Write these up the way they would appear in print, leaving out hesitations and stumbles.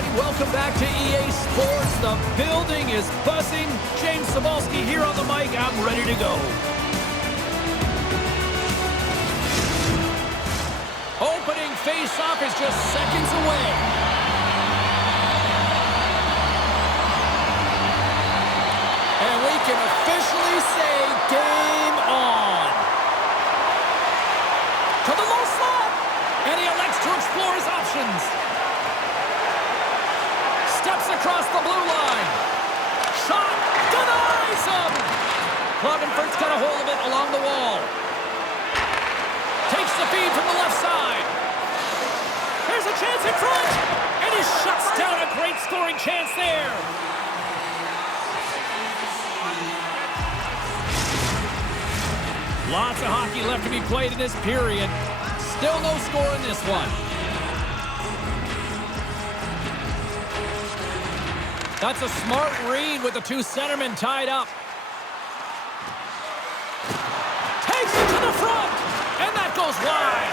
everybody. Welcome back to EA Sports. The building is buzzing. James Cybulski here on the mic. I'm ready to go. Opening face-off is just seconds away. And we can officially say game on. To the low slot. And he elects to explore his options. Steps across the blue line. Shot. Denies him. Klagenfurt's got a hold of it along the wall. Takes the feed from the left side. There's a chance in front. And he shuts down a great scoring chance there. Lots of hockey left to be played in this period. Still no score in this one. That's a smart read with the two centermen tied up. Takes it to the front, and that goes wide.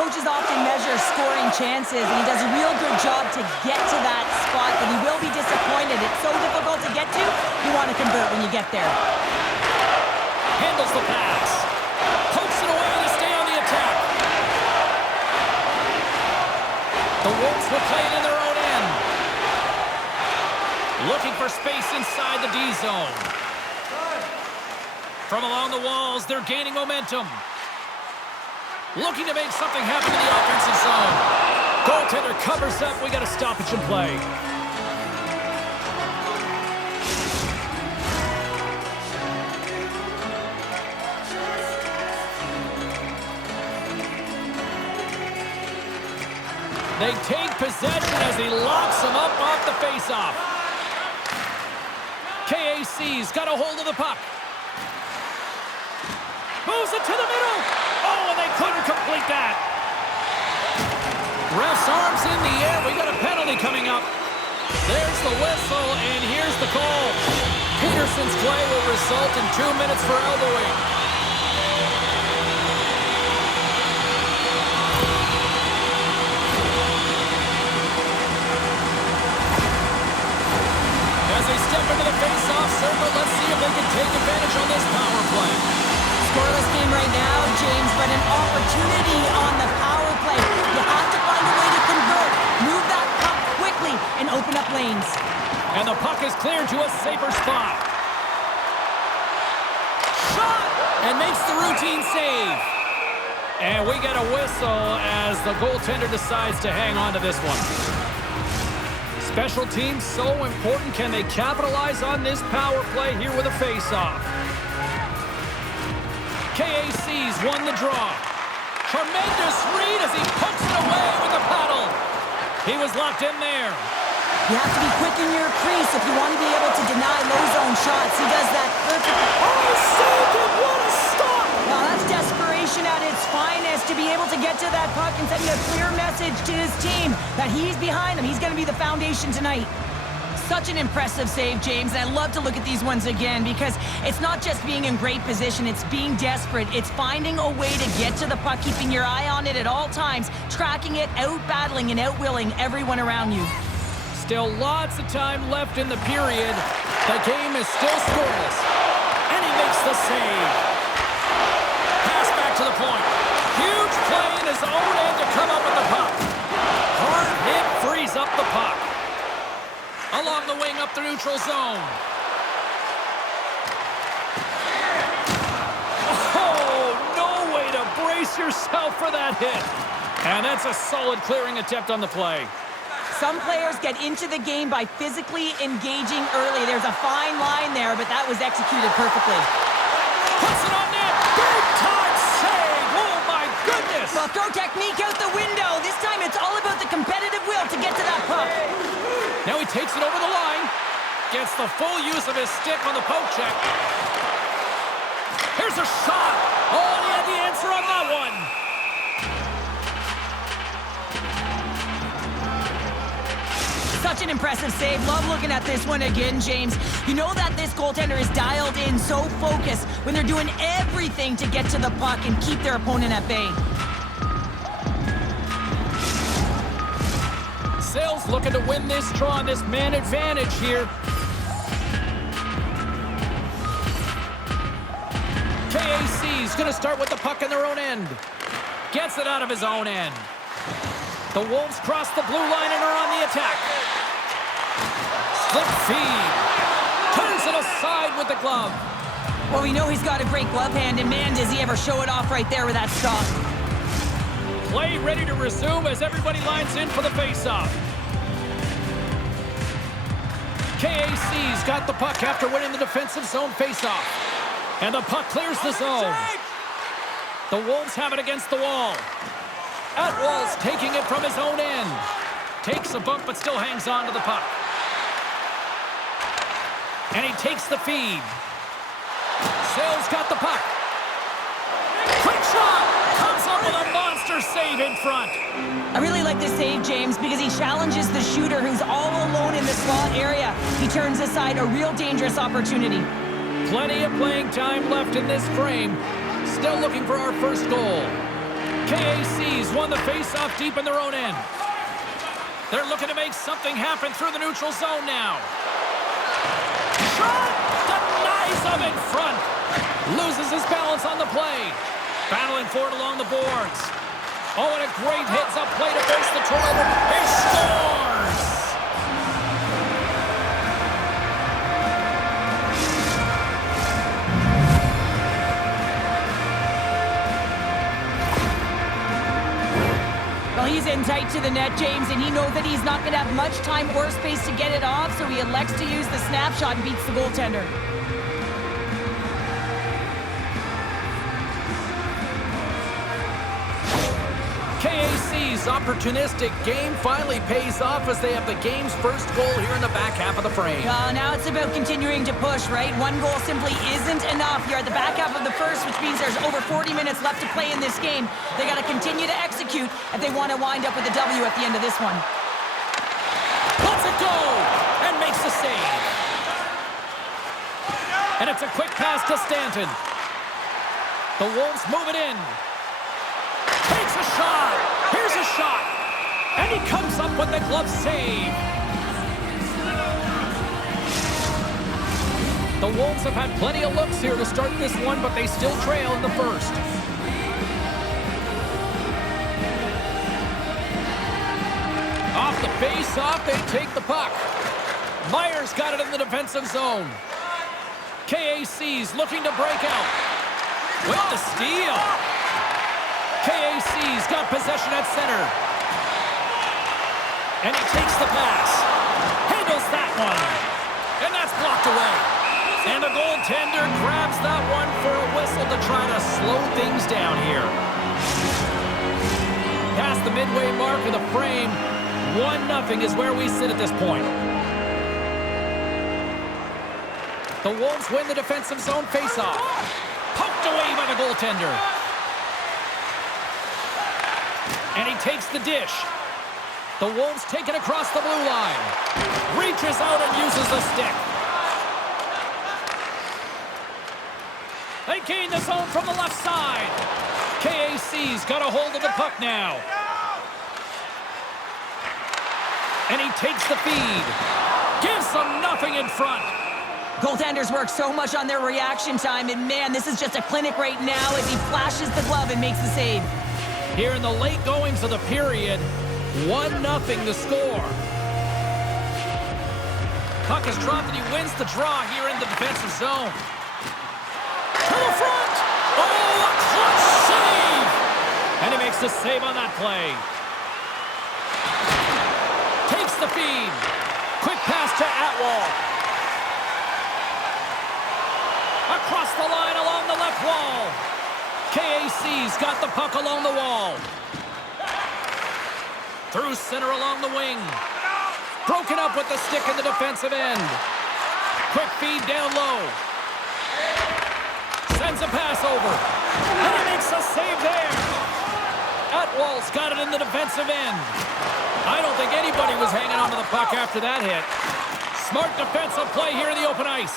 Coaches often measure scoring chances, and he does a real good job to get to that spot, but he will be disappointed. It's so difficult to get to, you want to convert when you get there. Handles the pass. Pokes it away to stay on the attack. The Wolves will play it in their own end. Looking for space inside the D zone. From along the walls, they're gaining momentum. Looking to make something happen in the offensive zone. Goaltender covers up. We got a stoppage in play. They take possession as he locks him up off the faceoff. KAC's got a hold of the puck. Moves it to the middle. Oh, and they couldn't complete that. Ref's arms in the air. We got a penalty coming up. There's the whistle, and here's the call. Petersen's play will result in 2 minutes for elbowing. As they step into the face-off circle, let's see if they can take advantage on this power play. Scoreless game right now, James, but an opportunity on the power play. You have to find a way to convert, move that puck quickly, and open up lanes. And the puck is cleared to a safer spot. Shot! And makes the routine save. And we get a whistle as the goaltender decides to hang on to this one. Special teams so important. Can they capitalize on this power play here with a face-off? KAC's won the draw. Tremendous read as he pokes it away with the paddle. He was locked in there. You have to be quick in your crease if you want to be able to deny low zone shots. He does that perfectly. Oh, saved it! What a stop! Well, that's desperation at its finest, to be able to get to that puck and send a clear message to his team that he's behind them. He's going to be the foundation tonight. Such an impressive save, James. And I love to look at these ones again because it's not just being in great position, it's being desperate. It's finding a way to get to the puck, keeping your eye on it at all times, tracking it, out-battling and out-willing everyone around you. Still lots of time left in the period. The game is still scoreless. And he makes the save. Pass back to the point. Huge play in his own end to come up with the puck. Hard hit frees up the puck. Along the wing up the neutral zone. Oh, no way to brace yourself for that hit. And that's a solid clearing attempt on the play. Some players get into the game by physically engaging early. There's a fine line there, but that was executed perfectly. Puts it on net. Big time save. Oh, my goodness. Well, throw technique out the window. This time it's all about the competitive will to get to that puck. Now he takes it over the line. Gets the full use of his stick on the poke check. Here's a shot. Oh, and he had the answer on that one. Such an impressive save. Love looking at this one again, James. You know that this goaltender is dialed in, so focused when they're doing everything to get to the puck and keep their opponent at bay. Sale's looking to win this draw on this man advantage here. KAC's going to start with the puck in their own end. Gets it out of his own end. The Wolves cross the blue line and are on the attack. Slip feed. Turns it aside with the glove. Well, we know he's got a great glove hand, and man, does he ever show it off right there with that stop. Play ready to resume as everybody lines in for the faceoff. KAC's got the puck after winning the defensive zone faceoff. And the puck clears the zone. The Wolves have it against the wall. Atwall's taking it from his own end. Takes a bump but still hangs on to the puck. And he takes the feed. Sale's got the puck. Quick shot! Comes up with a monster save in front. I really like this save, James, because he challenges the shooter who's all alone in the slot area. He turns aside a real dangerous opportunity. Plenty of playing time left in this frame. Still looking for our first goal. KAC's won the face-off deep in their own end. They're looking to make something happen through the neutral zone now. Shot! Denies him in front. Loses his balance on the play. Battling for it along the boards. Oh, and a great heads-up play to face the turnover. He scores! Well, he's in tight to the net, James, and he knows that he's not going to have much time or space to get it off, so he elects to use the snapshot and beats the goaltender. KAC's opportunistic game finally pays off as they have the game's first goal here in the back half of the frame. Now it's about continuing to push, right? One goal simply isn't enough. You're at the back half of the first, which means there's over 40 minutes left to play in this game. They got to continue to execute if they want to wind up with a W at the end of this one. Lets it go and makes the save. And it's a quick pass to Stanton. The Wolves move it in. Takes a shot. Here's a shot. And he comes up with the glove save. The Wolves have had plenty of looks here to start this one, but they still trail in the first. Off the face-off, they take the puck. Myers got it in the defensive zone. KAC's looking to break out. With the steal. KAC's got possession at center. And he takes the pass. Handles that one. And that's blocked away. And the goaltender grabs that one for a whistle to try to slow things down here. Past the midway mark of the frame, 1-0 is where we sit at this point. The Wolves win the defensive zone faceoff. Poked away by the goaltender. And he takes the dish. The Wolves take it across the blue line. Reaches out and uses the stick. They gain the zone from the left side. KAC's got a hold of the puck now. And he takes the feed. Gives them nothing in front. Goaltenders work so much on their reaction time, and man, this is just a clinic right now as he flashes the glove and makes the save. Here in the late goings of the period, 1-0 the score. Puck is dropped and he wins the draw here in the defensive zone. To the front! Oh, a clutch save! And he makes the save on that play. Takes the feed. Quick pass to Atwall. Across the line along the left wall. KAC's got the puck along the wall. Through center along the wing. Broken up with the stick in the defensive end. Quick feed down low. Sends a pass over. And he makes a save there. Atwall's got it in the defensive end. I don't think anybody was hanging onto the puck after that hit. Smart defensive play here in the open ice.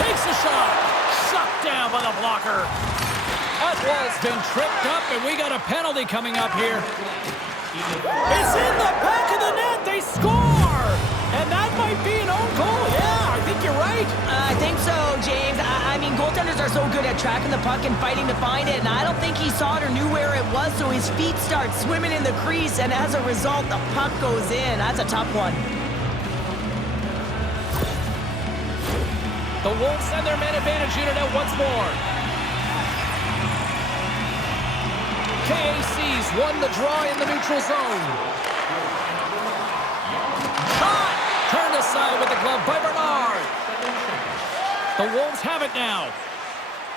Takes a shot. Shut down by the blocker. Atwall's been tripped up, and we got a penalty coming up here. It's in the back of the net. They score! And that might be an own goal. Yeah, I think you're right. I think so, James. I mean, goaltenders are so good at tracking the puck and fighting to find it, and I don't think he saw it or knew where it was, so his feet start swimming in the crease, and as a result, the puck goes in. That's a tough one. The Wolves send their man advantage unit out once more. KAC's won the draw in the neutral zone. Caught! Turned aside with the glove by Bernard. The Wolves have it now.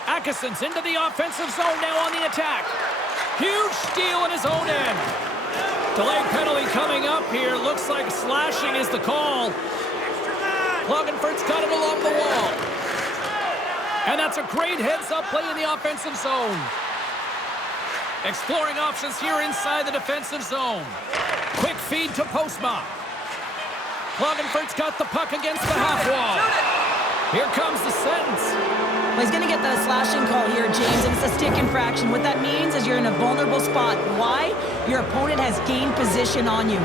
Akeson's into the offensive zone now on the attack. Huge steal in his own end. Delayed penalty coming up here. Looks like slashing is the call. Klagenfurt's got it along the wall. And that's a great heads-up play in the offensive zone. Exploring options here inside the defensive zone. Quick feed to Postma. Klagenfurt's got the puck against the half wall. Here comes the sentence. Well, he's going to get the slashing call here, James, and it's a stick infraction. What that means is you're in a vulnerable spot. Why? Your opponent has gained position on you.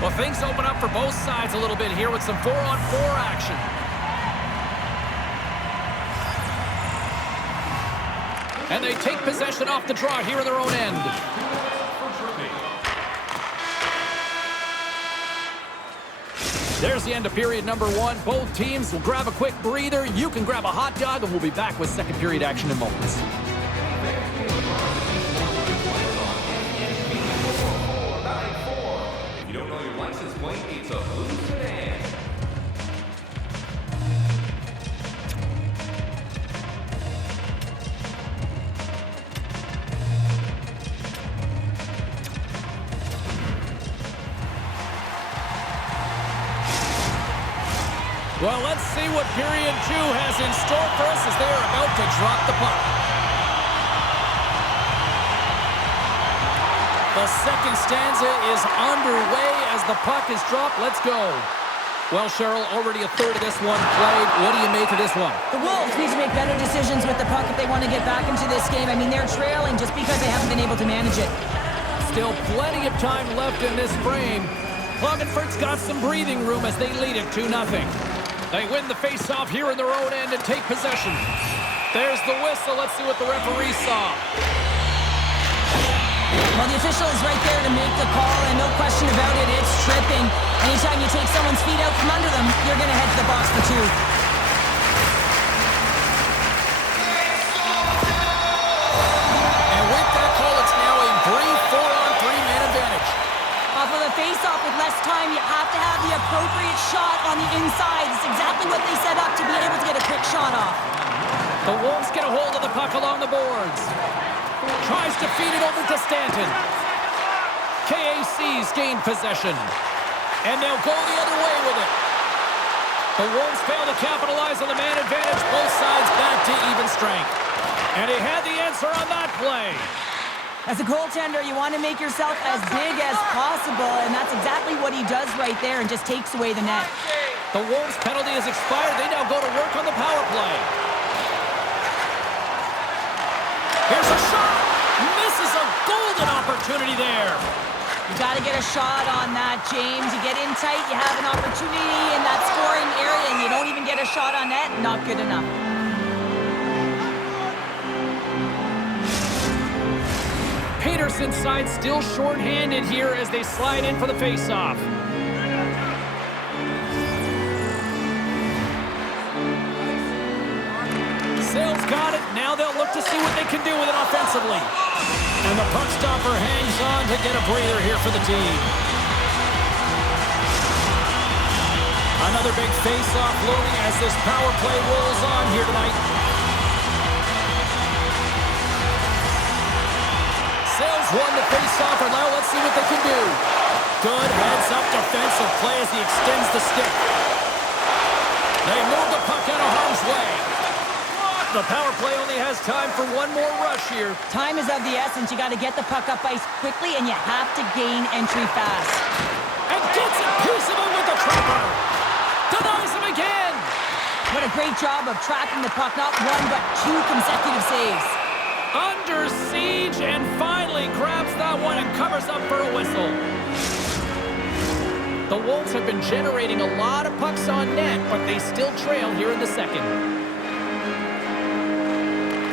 Well, things open up for both sides a little bit here with some 4-on-4 action. And they take possession off the draw here in their own end. There's the end of period number 1. Both teams will grab a quick breather. You can grab a hot dog, and we'll be back with second period action in moments. Well, let's see what period 2 has in store for us as they are about to drop the puck. The second stanza is underway as the puck is dropped. Let's go. Well, Cheryl, already a third of this one played. What do you make of this one? The Wolves need to make better decisions with the puck if they want to get back into this game. I mean, they're trailing just because they haven't been able to manage it. Still plenty of time left in this frame. Klagenfurt's got some breathing room as they lead it 2-0. They win the face-off here in their own end and take possession. There's the whistle. Let's see what the referee saw. Well, the official is right there to make the call, and no question about it, it's tripping. Anytime you take someone's feet out from under them, you're going to head to the box for 2. And with that call, it's now a brief 4-on-3 man advantage. Off of a face-off with less time, you have to have the appropriate shot on the inside. It's exactly what they set up to be able to get a quick shot off. The Wolves get a hold of the puck along the boards. Tries to feed it over to Stanton. KAC's gained possession. And they'll go the other way with it. The Wolves fail to capitalize on the man advantage. Both sides back to even strength. And he had the answer on that play. As a goaltender, you want to make yourself as big as possible, and that's exactly what he does right there and just takes away the net. The Wolves' penalty has expired. They now go to work on the power play. Here's a shot. Misses a golden opportunity there. You got to get a shot on that, James. You get in tight, you have an opportunity in that scoring area, and you don't even get a shot on net. Not good enough. Petersen's side still shorthanded here as they slide in for the faceoff. Sale's got it. Now they'll look to see what they can do with it offensively. And the puck stopper hangs on to get a breather here for the team. Another big face-off loading as this power play rolls on here tonight. Sales won the face-off, and now let's see what they can do. Good heads-up defensive play as he extends the stick. They move the puck out of harm's way. The power play only has time for one more rush here. Time is of the essence. You got to get the puck up ice quickly, and you have to gain entry fast. And gets a piece of it with the trapper. Denies him again. but a great job of tracking the puck. Not one, but two consecutive saves. Under siege and finally grabs that one and covers up for a whistle. The Wolves have been generating a lot of pucks on net, but they still trail here in the second.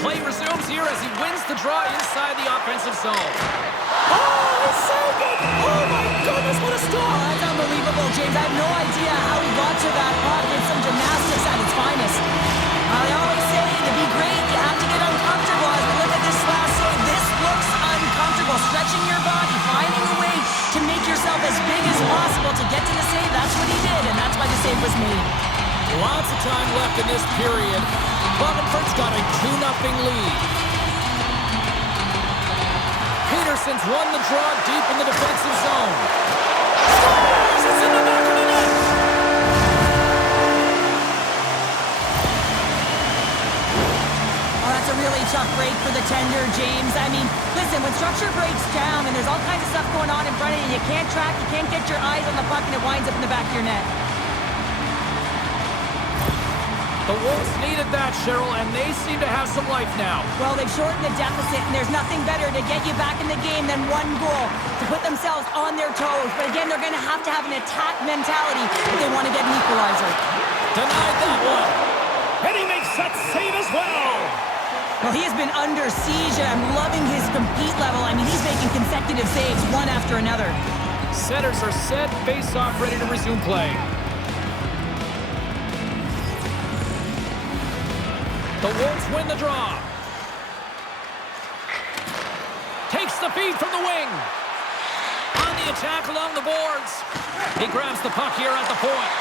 Play resumes here as he wins the draw inside the offensive zone. Oh, it's so good! Oh my goodness, what a stop! Oh, that's unbelievable, James. I have no idea how he got to that puck. It's some gymnastics at its finest. I always say, to be great, you have to get uncomfortable. As we look at this last save, this looks uncomfortable. Stretching your body, finding a way to make yourself as big as possible to get to the save. That's what he did, and that's why the save was made. Lots of time left in this period. Klagenfurt's got a 2-0 lead. Petersen's won the draw deep in the defensive zone. Scores! It's in the back of the net! Oh, that's a really tough break for the tender, James. I mean, listen, when structure breaks down and there's all kinds of stuff going on in front of you, you can't track, you can't get your eyes on the puck, and it winds up in the back of your net. The Wolves needed that, Cheryl, and they seem to have some life now. Well, they've shortened the deficit, and there's nothing better to get you back in the game than one goal to put themselves on their toes. But again, they're going to have an attack mentality if they want to get an equalizer. Denied that one. And he makes that save as well. Well, he has been under siege, and I'm loving his compete level. I mean, he's making consecutive saves, one after another. Setters are set, face-off ready to resume play. The Wolves win the draw. Takes the feed from the wing. On the attack along the boards. He grabs the puck here at the point.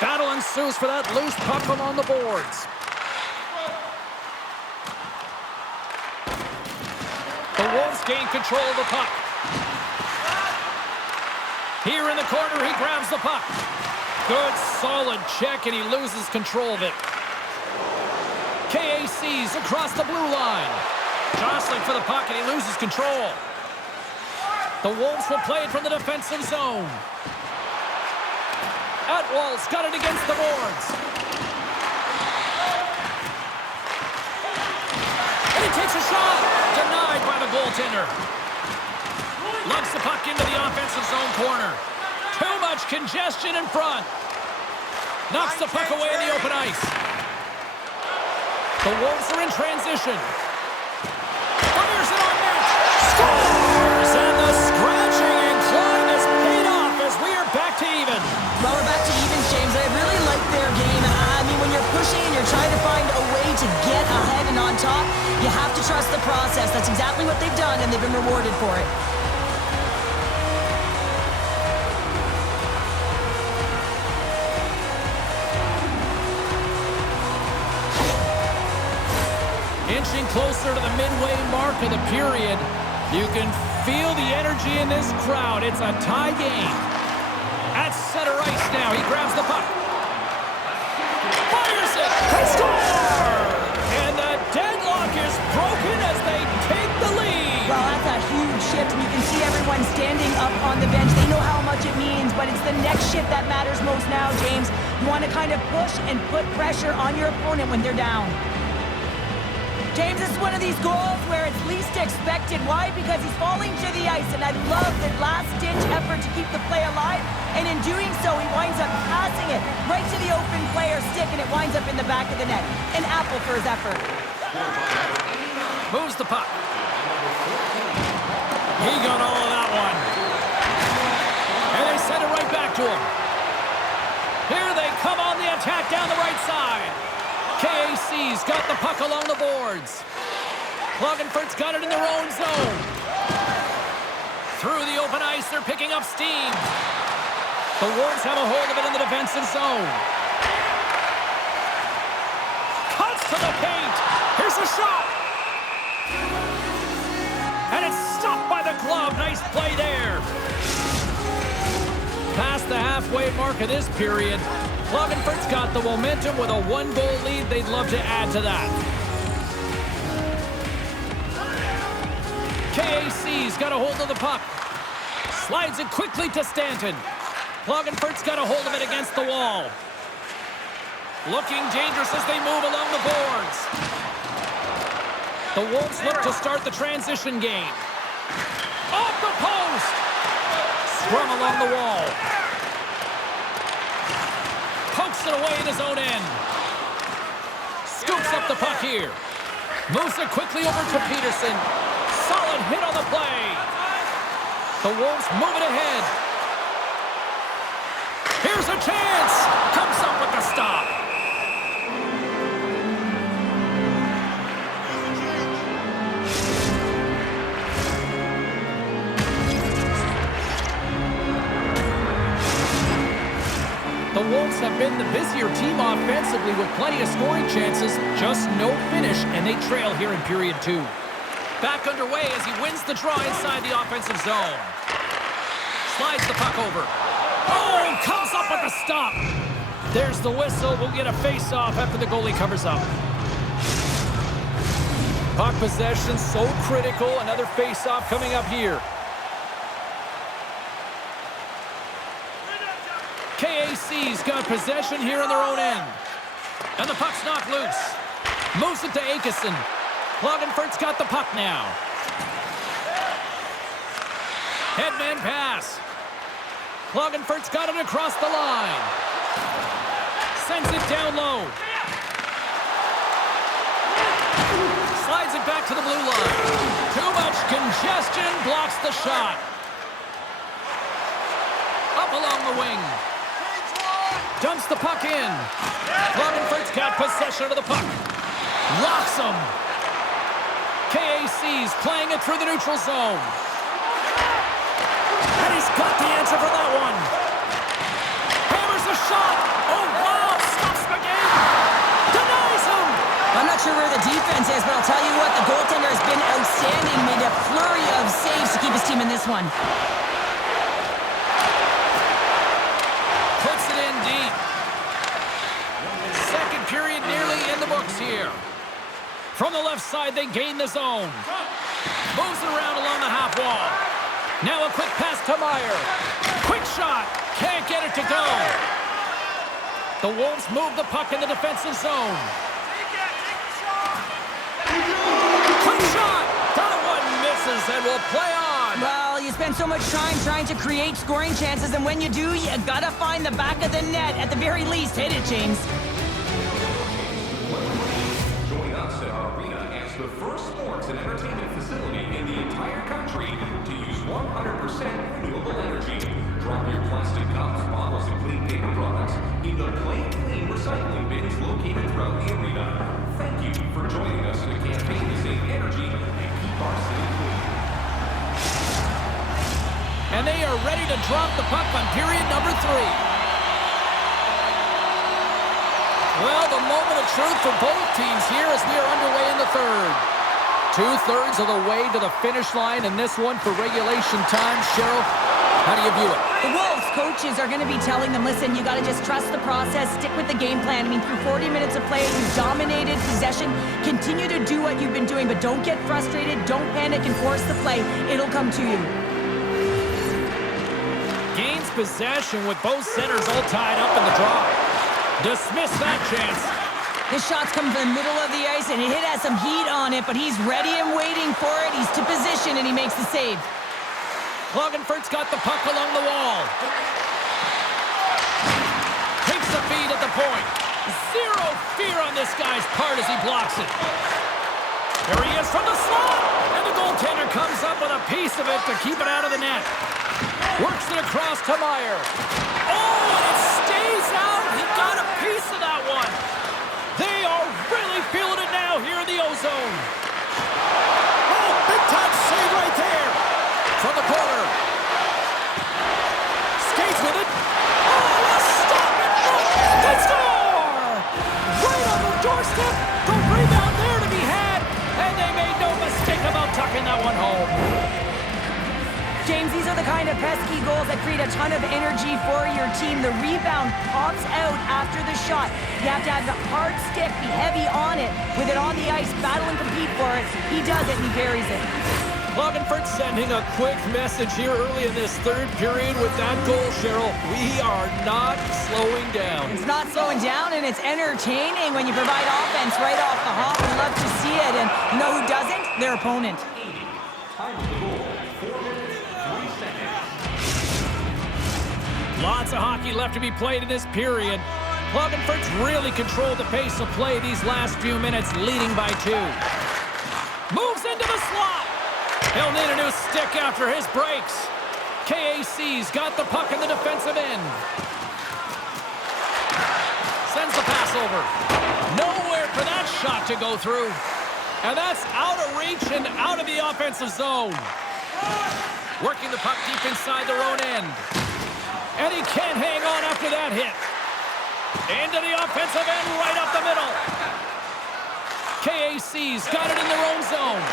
Battle ensues for that loose puck along the boards. The Wolves gain control of the puck. Here in the corner, he grabs the puck. Good, solid check, and he loses control of it. KAC's across the blue line. Jostling for the puck, and he loses control. The Wolves will play it from the defensive zone. Atwall's got it against the boards. And he takes a shot. Denied by the goaltender. Lugs the puck into the offensive zone corner. Too much congestion in front. Knocks the puck away in the open ice. The Wolves are in transition. Fires it on net. Scores! And the scratching and clawing has paid off as we are back to even. Well, we're back to evens, James. I really like their game. I mean, when you're pushing and you're trying to find a way to get ahead and on top, you have to trust the process. That's exactly what they've done, and they've been rewarded for it. Inching closer to the midway mark of the period. You can feel the energy in this crowd. It's a tie game. At center ice now, he grabs the puck. Fires it! They score! And the deadlock is broken as they take the lead. Well, that's a huge shift, and you can see everyone standing up on the bench. They know how much it means, but it's the next shift that matters most now, James. You want to kind of push and put pressure on your opponent when they're down. James, this is one of these goals where it's least expected. Why? Because he's falling to the ice, and I love the last-ditch effort to keep the play alive, and in doing so, he winds up passing it right to the open player's stick, and it winds up in the back of the net. An apple for his effort. Moves the puck. He got all of that one. And they send it right back to him. Here they come on the attack down the right side. KAC's got the puck along the boards. Klagenfurt's got it in their own zone. Through the open ice, they're picking up steam. The Wolves have a hold of it in the defensive zone. Cuts to the paint. Here's a shot. And it's stopped by the glove. Nice play there. Past the halfway mark of this period, Klagenfurt's got the momentum with a one-goal lead. They'd love to add to that. KAC's got a hold of the puck. Slides it quickly to Stanton. Klagenfurt's got a hold of it against the wall. Looking dangerous as they move along the boards. The Wolves look to start the transition game. Off the post! Scrum along the wall. Pokes it away in his own end. Scoops up the puck here. Moves it quickly over to Petersen. Solid hit on the play. The Wolves move it ahead. Here's a chance. Comes up with the stop. The Wolves have been the busier team offensively with plenty of scoring chances, just no finish, and they trail here in period 2. Back underway as he wins the draw inside the offensive zone. Slides the puck over. Oh, comes up with the stop. There's the whistle. We'll get a face-off after the goalie covers up. Puck possession so critical. Another face-off coming up here. KAC's got possession here on their own end. And the puck's knocked loose. Moves it to Akeson. Klagenfurt's got the puck now. Headman pass. Klagenfurt's got it across the line. Sends it down low. Slides it back to the blue line. Too much congestion, blocks the shot. Up along the wing. Dumps the puck in. Klagenfurt's got possession of the puck. Locks him. KAC's playing it through the neutral zone. And he's got the answer for that one. Hammers a shot. Oh, wow. Stops the game. Denies him. I'm not sure where the defense is, but I'll tell you what, the goaltender has been outstanding. Made a flurry of saves to keep his team in this one. Puts it in deep. Second period nearly in the books here. From the left side, they gain the zone. Moves it around along the half wall. Now a quick pass to Meyer. Quick shot. Can't get it to go. The Wolves move the puck in the defensive zone. Quick shot. That one misses and will play on. Well, you spend so much time trying to create scoring chances, and when you do, you gotta find the back of the net. At the very least, hit it, James. Join us at our arena as the first sports and entertainment facility in the entire country to use 100% renewable energy. Drop your plastic cups, bottles, and clean paper products in the Clean recycling bins located throughout the arena. Thank you for joining us in a campaign to save energy and keep our city clean. And they are ready to drop the puck on period number 3. Well, the moment of truth for both teams here as we are underway in the third. 2/3 of the way to the finish line, and this one for regulation time. Cheryl, how do you view it? The Wolves coaches are going to be telling them, listen, you got to just trust the process, stick with the game plan. I mean, through 40 minutes of play, you've dominated possession. Continue to do what you've been doing, but don't get frustrated. Don't panic and force the play. It'll come to you. Gains possession with both centers all tied up in the draw. Dismiss that chance. This shot's come from the middle of the ice, and it has some heat on it, but he's ready and waiting for it. He's to position, and he makes the save. Klagenfurt's got the puck along the wall. Takes the feed at the point. Zero fear on this guy's part as he blocks it. There he is from the slot, and the goaltender comes up with a piece of it to keep it out of the net. Works it across to Meyer. Oh, and it stays out. He got a piece of that one. They are really feeling it now here in the O-zone. Oh, big time save right there. From the corner. Skates with it. Oh, a stop and look. They score! Right on the doorstep. The rebound there to be had. And they made no mistake about tucking that one home. James, these are the kind of pesky goals that create a ton of energy for your team. The rebound pops out after the shot. You have to have the hard stick, be heavy on it. With it on the ice, battle and compete for it. He does it and he buries it. Klagenfurt sending a quick message here early in this third period with that goal, Cheryl. We are not slowing down. It's not slowing down, and it's entertaining when you provide offense right off the hop. We love to see it, and you know who doesn't? Their opponent. Time of the goal, 4 minutes, 3 seconds. Lots of hockey left to be played in this period. Klagenfurt's really controlled the pace of play these last few minutes, leading by 2. Moves into the slot. He'll need a new stick after his breaks. KAC's got the puck in the defensive end. Sends the pass over. Nowhere for that shot to go through. And that's out of reach and out of the offensive zone. Working the puck deep inside their own end. And he can't hang on after that hit. Into the offensive end, right up the middle. KAC's got it in their own zone.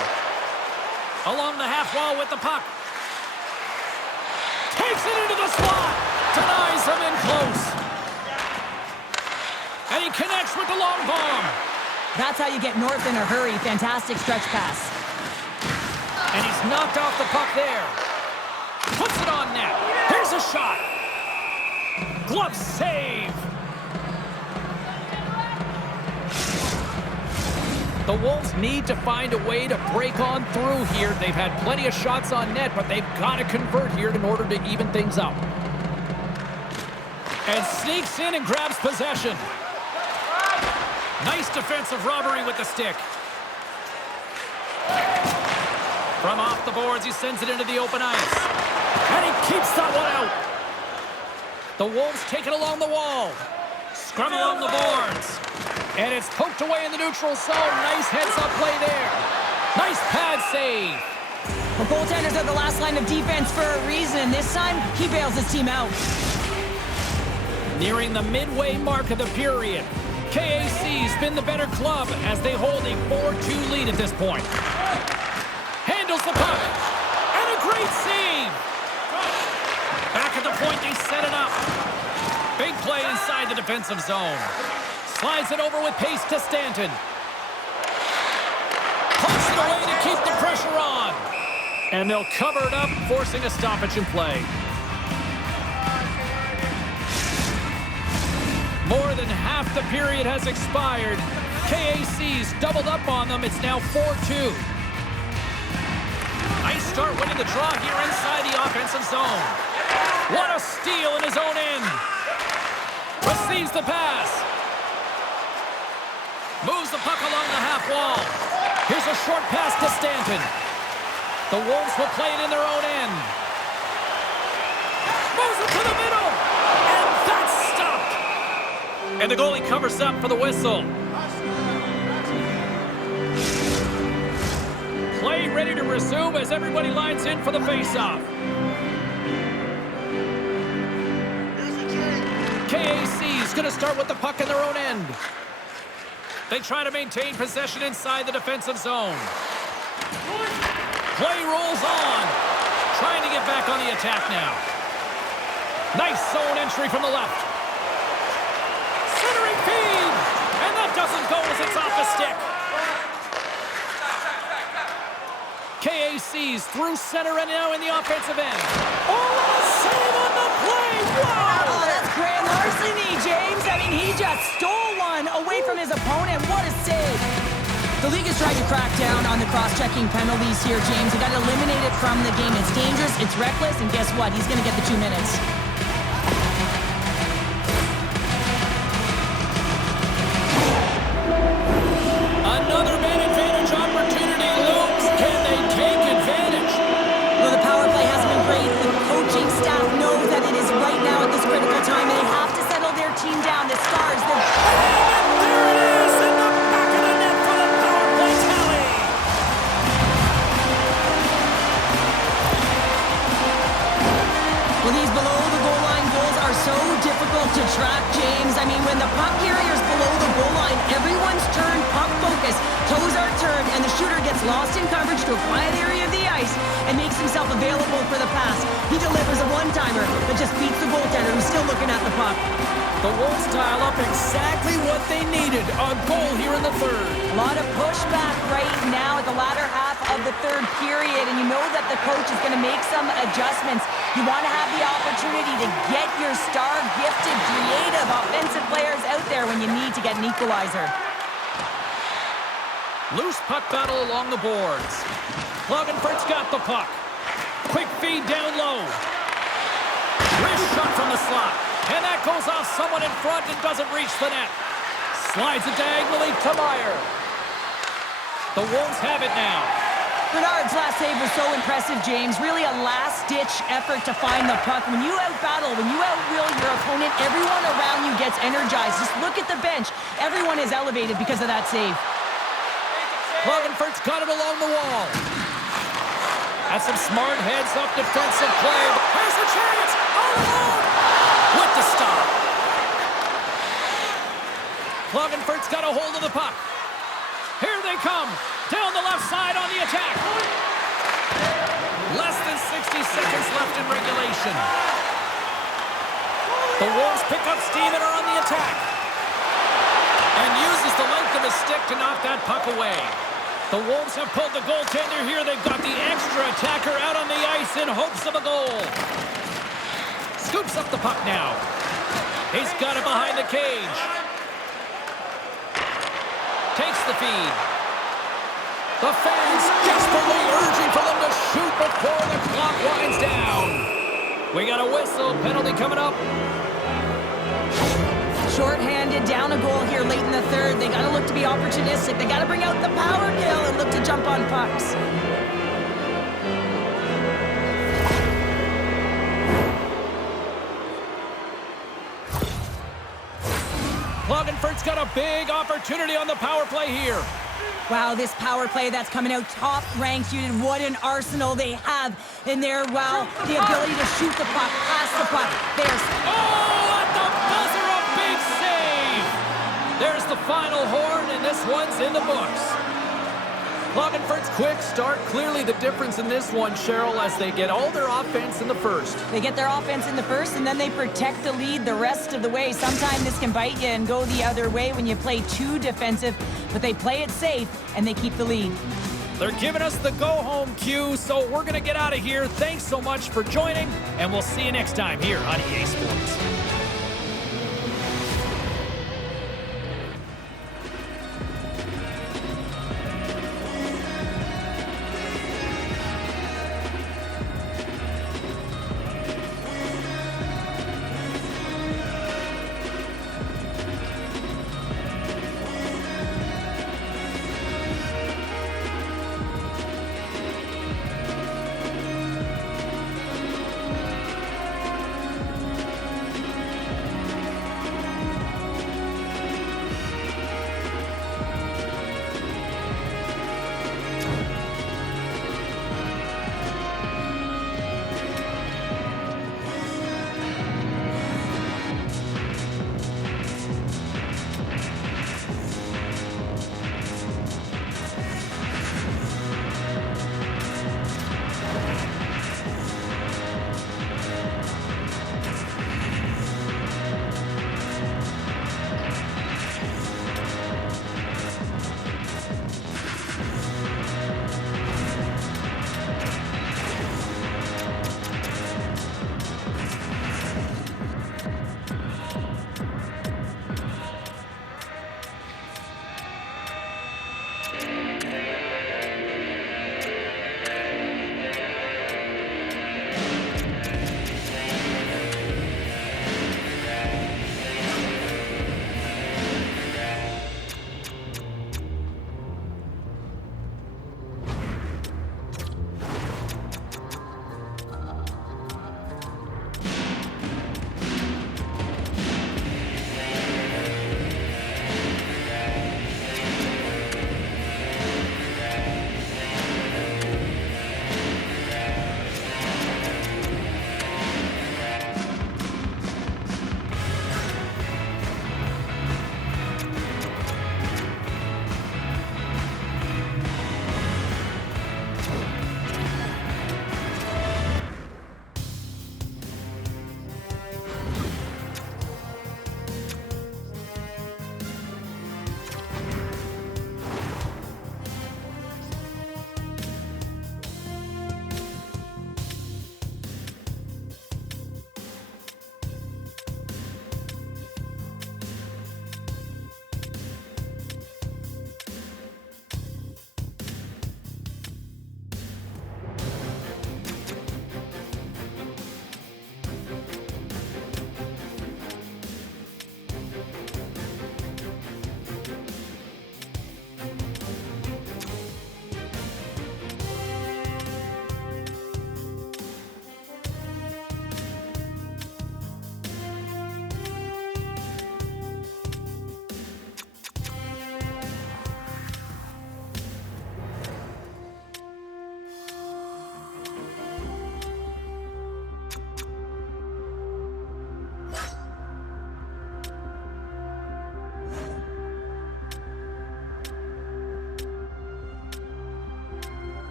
Along the half wall with the puck. Takes it into the slot. Denies him in close. And he connects with the long bomb. That's how you get north in a hurry. Fantastic stretch pass. And he's knocked off the puck there. Puts it on net. Here's a shot. Glove save. The Wolves need to find a way to break on through here. They've had plenty of shots on net, but they've got to convert here in order to even things up. And sneaks in and grabs possession. Nice defensive robbery with the stick. From off the boards, he sends it into the open ice. And he keeps that one out. The Wolves take it along the wall. Scrum along the boards. And it's poked away in the neutral zone. Nice heads-up play there. Nice pad save. The goaltenders are the last line of defense for a reason. This time, he bails his team out. Nearing the midway mark of the period. KAC's been the better club as they hold a 4-2 lead at this point. Handles the puck. And a great save. Back at the point, they set it up. Big play inside the defensive zone. Slides it over with pace to Stanton. Pumps it away to keep the pressure on. And they'll cover it up, forcing a stoppage in play. More than half the period has expired. KAC's doubled up on them. It's now 4-2. Nice start winning the draw here inside the offensive zone. What a steal in his own end. Receives the pass. Moves the puck along the half wall. Here's a short pass to Stanton. The Wolves will play it in their own end. Moves it to the middle. And that's stopped. And the goalie covers up for the whistle. Play ready to resume as everybody lines in for the faceoff. KAC's going to start with the puck in their own end. They try to maintain possession inside the defensive zone. Play rolls on. Trying to get back on the attack now. Nice zone entry from the left. Centering feed. And that doesn't go as it's off the stick. KAC's through center and now in the offensive end. Oh, a save on the play. Wow. Oh, that's grand larceny, James. I mean, he just stole one away from his opponent. What a save. The league is trying to crack down on the cross-checking penalties here, James. They got to eliminate it from the game. It's dangerous, it's reckless, and guess what? He's going to get the 2 minutes. Another man advantage opportunity looms. Can they take advantage? Well, the power play hasn't been great. The coaching staff knows that it is right now at this critical time. They have to settle their team down. The Stars, they're... There it is in the back of the net for the power play tally. Well, these below-the-goal line goals are so difficult to track, James. I mean, when the puck carrier's below the goal line, everyone's turned puck focus. Toes are turned, and the shooter gets lost in coverage to a quiet area of the ice and makes himself available for the pass. He delivers a one-timer, but just beats the goaltender who's still looking at the puck. The Wolves dial up exactly what they needed. A goal here in the third. A lot of pushback right now at the latter half of the third period, and you know that the coach is going to make some adjustments. You want to have the opportunity to get your star, gifted, creative, offensive players out there when you need to get an equalizer. Loose puck battle along the boards. Klagenfurt's got the puck. Quick feed down low. Wrist shot from the slot. And that goes off someone in front and doesn't reach the net. Slides it diagonally to Meyer. The Wolves have it now. Bernard's last save was so impressive, James. Really a last-ditch effort to find the puck. When you out-battle, when you outwill your opponent, everyone around you gets energized. Just look at the bench. Everyone is elevated because of that save. Klagenfurt's got it along the wall. That's some smart heads-up defensive play. Here's the chance! All alone! With the stop. Klagenfurt's got a hold of the puck. Here they come. Down the left side on the attack. Less than 60 seconds left in regulation. The Wolves pick up steam and are on the attack. And uses the length of his stick to knock that puck away. The Wolves have pulled the goaltender here. They've got the extra attacker out on the ice in hopes of a goal. Scoops up the puck now. He's got it behind the cage. Takes the feed. The fans desperately urging for them to shoot before the clock winds down. We got a whistle. Penalty coming up. Short-handed, down a goal here late in the third. They got to look to be opportunistic. They got to bring out the power kill and look to jump on pucks. Klagenfurt's got a big opportunity on the power play here. Wow, this power play that's coming out top ranked. What an arsenal they have in there. Wow, the ability to shoot the puck, pass the puck. There's... Oh, at the buzzer, a big save! There's the final horn, and this one's in the books. Klagenfurt's quick start, clearly the difference in this one, Cheryl, as they get all their offense in the first. They get their offense in the first, and then they protect the lead the rest of the way. Sometimes this can bite you and go the other way when you play too defensive, but they play it safe, and they keep the lead. They're giving us the go-home cue, so we're going to get out of here. Thanks so much for joining, and we'll see you next time here on EA Sports.